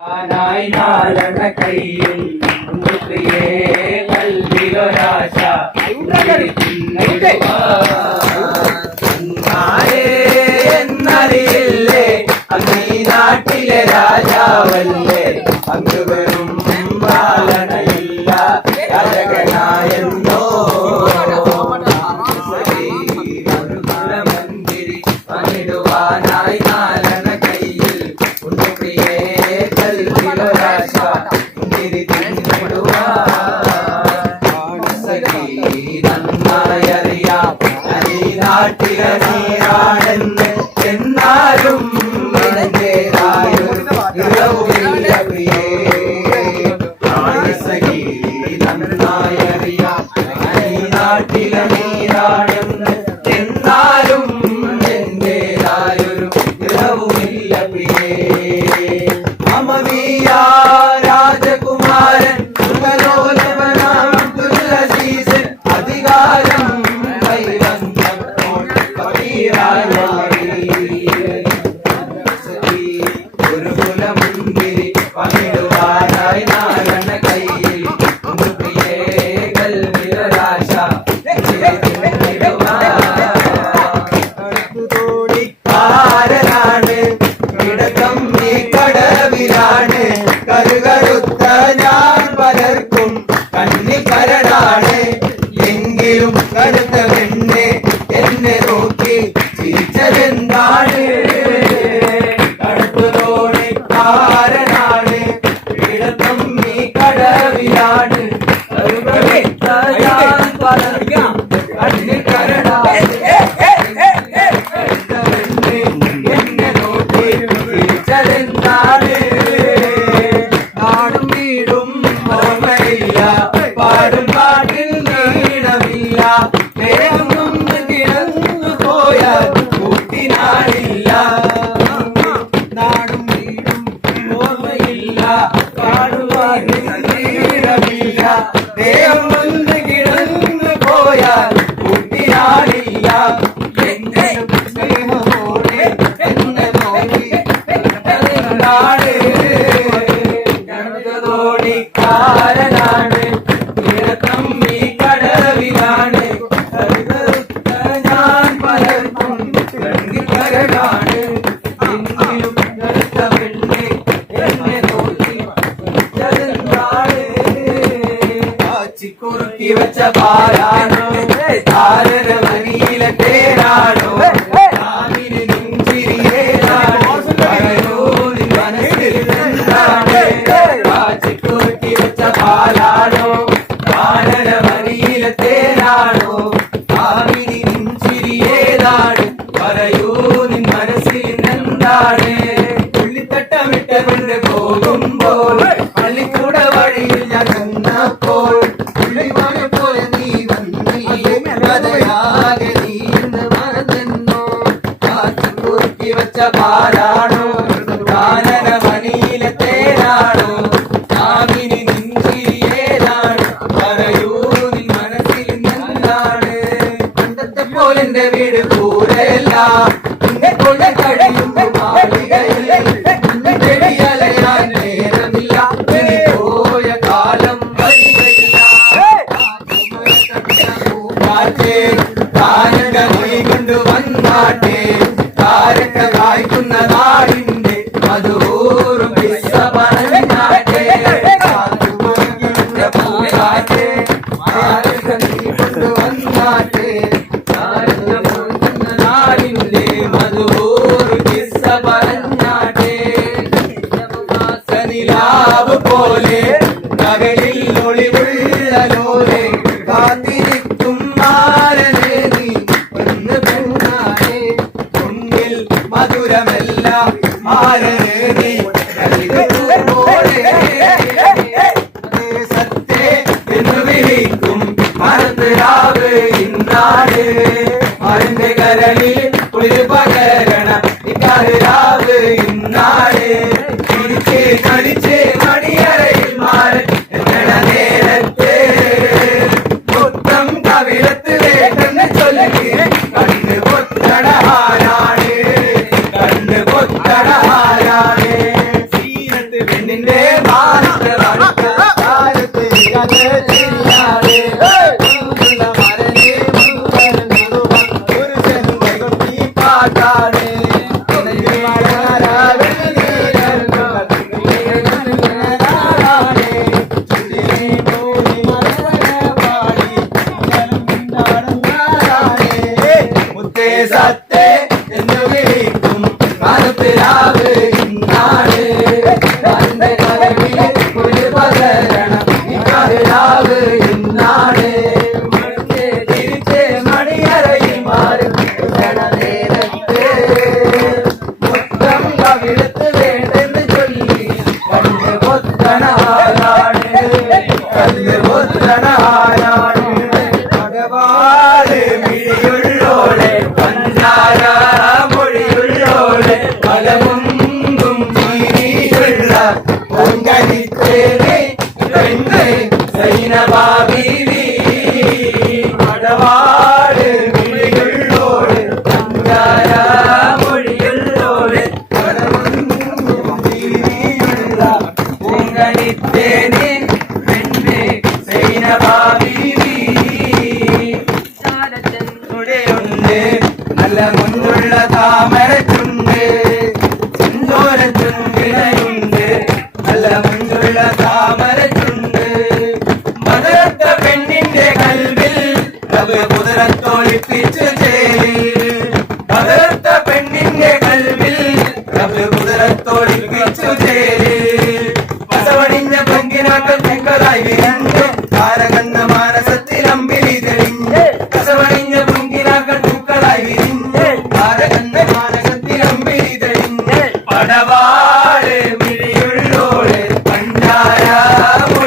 ആനായി കയ്യിൽ കൽവിലൊരാശ എന്നറിയില്ലേ? അങ്ങീ നാട്ടിലെ രാജാവല്ലേ? അങ്ങ് നാട്ടിലെ Bye. ഓർമ്മയില്ല. പാടും പാട്ടിൽ നീളമില്ല. വേഗം കിടന്നു പോയാൽ കൂട്ടിനാളില്ല. നാടും വീടും ഓർമ്മയില്ല. പാടും പാട്ടിൽ നീളമില്ല. ദേഹം വെച്ച പാലാണോ താരന രാവിലെ നെഞ്ചിരിയേറാണോ കരയോ നിൻ മനസ്സിൽ എന്താണ്? ചിക്കുറുക്കി വെച്ച പാലാണോ? താരര വനിയിലെ തേരാണോ? രാവിലെ നെഞ്ചിരിയേതാണ്? പറയൂ നിൻ മനസ്സിൽ എന്താണ്? പുള്ളിത്തട്ടമിട്ട കൊണ്ട് പോകുമ്പോൾ മറന്നെന്നോ കാത്തു കുറുക്കി വെച്ച പാലാണോ. കാനന മണിയിലെ തേരാണോ. നാമിനി നെഞ്ചിരിയേതാണ് പറയൂ നിൻ മനസ്സിൽ നിന്നാണ്. പണ്ടത്തെ പോലെന്റെ വീട് കൂടെയല്ല. നിന്നെ കൊണ്ട് നിന്നെ പോയ കാലം വരികയില്ല കാറ്റേ താരക പോലെ നഗരിൽ ഒളിവുള്ള ലോലെ നല്ല മുന്നുള്ള താമരക്കുണ്ട് ചെന്തോരത്തും വിനയുണ്ട് നല്ല മുന്നുള്ള താമരക്കുണ്ട് മധുരത്ത പെണ്ണിന്റെ കൽവിൽ അത് കുതിരത്തോളിപ്പിച്ചു ചേരി. മധുരത്ത പെണ്ണിന്റെ കൽവിൽ അത് കുതിരത്തോളിപ്പിച്ചു ചേരി. പസവടിഞ്ഞ പങ്കിനാക്കൾ തെങ്കലായി വിരണ്ട്. 바보